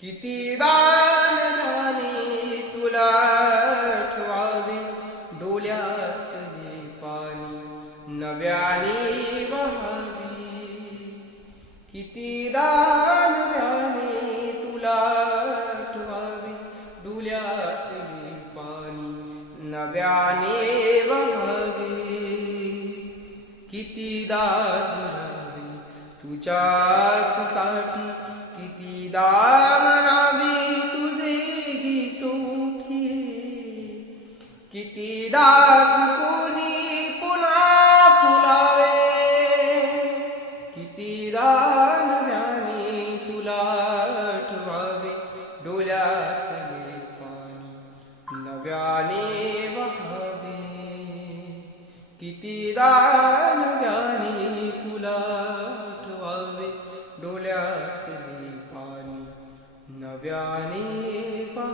कितीदा नव्याने तुला ठेवावे डोळ्यातले पाणी नव्याने वहावे. कितीदा नव्याने तुला ठेवावे डोळ्यातले पाणी नव्याने वहावे. कितीदा झुरावे तुझ्याच साठी कितीदा म्हणावी तुझे गीत उठे. कितीदा सुकूनी पुन्हा फुलावे. कितीदा नव्याने तुला ठेवावे डोळ्यातले पाणी नव्याने वहावे. कितीदा नव्याने तुला ठेवावे डोळ्यातले पाणी नव्याने वहावे.